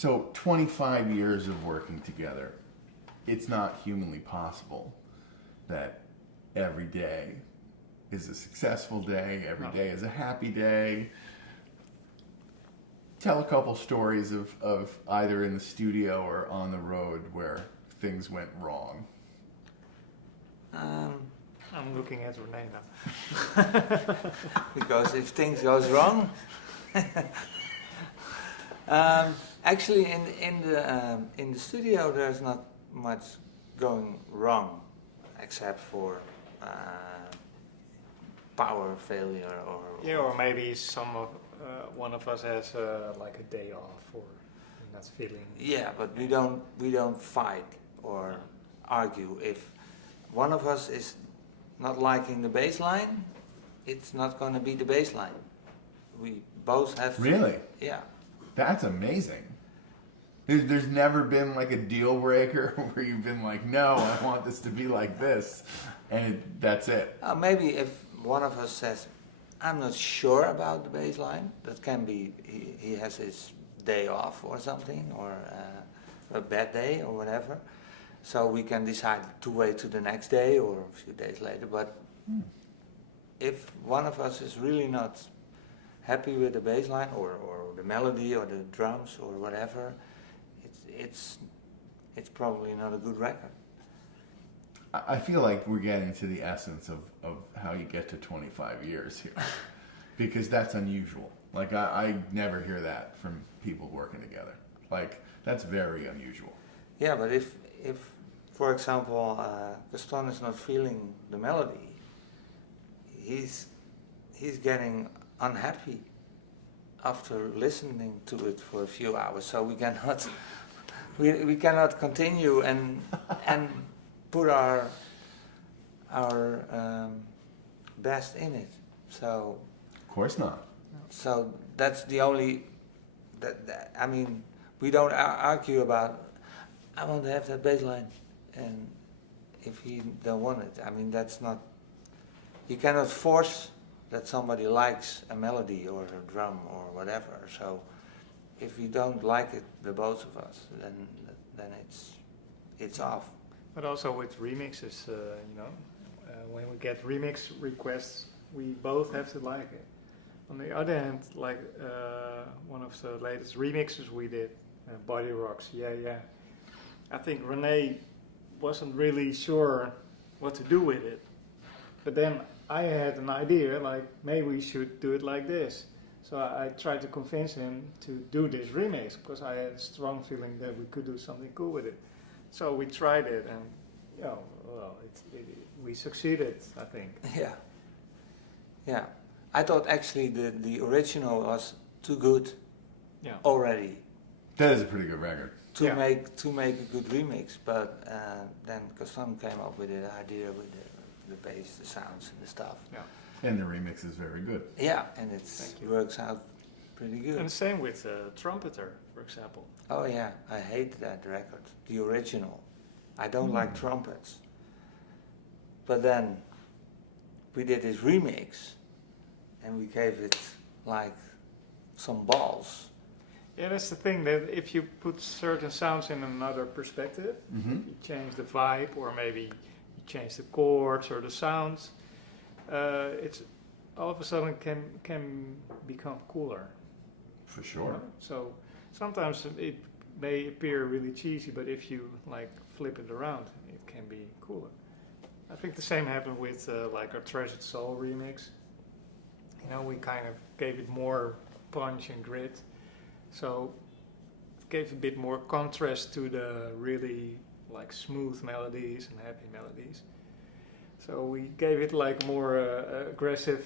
So 25 years of working together, it's not humanly possible that every day is a successful day, every day is a happy day. Tell a couple stories of either in the studio or on the road where things went wrong. I'm looking at Renee now. Because if things goes wrong, actually in the studio there's not much going wrong, except for power failure or maybe one of us has like a day off or not feeling. Yeah, but we don't fight or argue. If one of us is not liking the bass line, it's not going to be the bass line. We both have to. Really? Yeah. That's amazing. There's never been like a deal breaker where you've been like, no, I want this to be like this, and that's it. Maybe if one of us says, I'm not sure about the bass line, that can be he has his day off or something, or a bad day or whatever. So we can decide to wait to the next day or a few days later. But if one of us is really not happy with the bass line or the melody or the drums or whatever, it's probably not a good record. I feel like we're getting to the essence of how you get to 25 years here. Because that's unusual. Like, I never hear that from people working together. Like, that's very unusual. Yeah, but if for example, Gaston is not feeling the melody, he's getting unhappy after listening to it for a few hours. So we cannot we cannot continue and put our best in it. So of course not. So that's the only. I mean, we don't argue about. I want to have that bass line, and if he don't want it, I mean that's not. You cannot force that somebody likes a melody or a drum or whatever. So if we don't like it, the both of us, then it's off. But also with remixes, when we get remix requests, we both have to like it. On the other hand, like one of the latest remixes we did, Body Rocks, yeah. I think Renee wasn't really sure what to do with it. But then I had an idea, like maybe we should do it like this. So I tried to convince him to do this remix because I had a strong feeling that we could do something cool with it. So we tried it, and we succeeded, I think. Yeah. I thought actually the original was too good already. That is a pretty good record. To make a good remix, but then Gaston came up with the idea with the bass, the sounds, and the stuff. Yeah. And the remix is very good. Yeah, and it works out pretty good. And the same with Trumpeter, for example. Oh yeah, I hate that record, the original. I don't like trumpets. But then we did this remix, and we gave it like some balls. Yeah, that's the thing, that if you put certain sounds in another perspective, you change the vibe, or maybe you change the chords or the sounds, it's all of a sudden can become cooler. For sure. So sometimes it may appear really cheesy, but if you like flip it around, it can be cooler. I think the same happened with like our Treasured Soul remix. We kind of gave it more punch and grit. So it gave a bit more contrast to the really like smooth melodies and happy melodies. So we gave it like more aggressive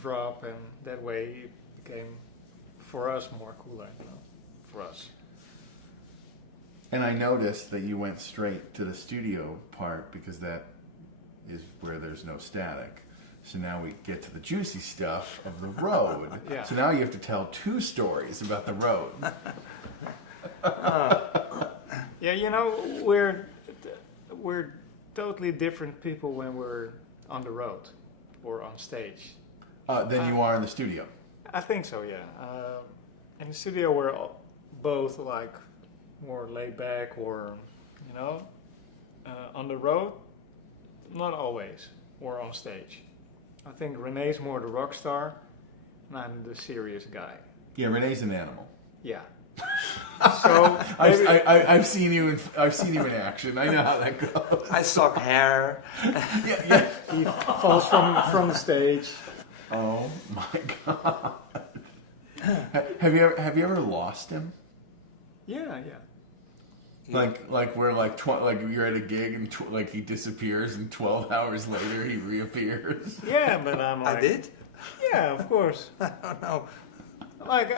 drop, and that way it became for us more cooler, for us. And I noticed that you went straight to the studio part because that is where there's no static. So now we get to the juicy stuff of the road. Yeah. So now you have to tell two stories about the road. We're totally different people when we're on the road or on stage. Than you are in the studio. I think so, yeah. In the studio we're both like more laid back or, you know, on the road, not always, or on stage. I think Renee's more the rock star, and I'm the serious guy. Yeah, Renee's an animal. Yeah. So maybe, I've seen you in action. I know how that goes. I suck hair. Yeah. he falls from the stage. Oh my god. Have you ever lost him? Yeah. Like where like you're at a gig and like he disappears and 12 hours later he reappears. Yeah, but I'm like, I did? Yeah, of course. I don't know. Like,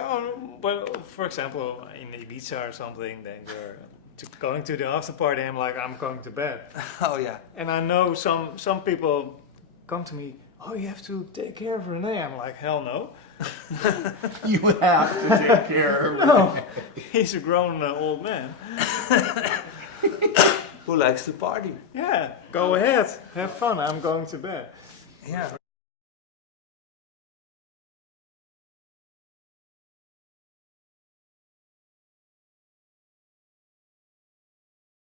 but for example, in Ibiza or something, then you're going to the after party. I'm like, I'm going to bed. Oh yeah. And I know some people come to me. Oh, you have to take care of Renee. I'm like, hell no. You have to take care of him. No, he's a grown old man. Who likes to party? Yeah, go ahead, have fun. I'm going to bed. Yeah.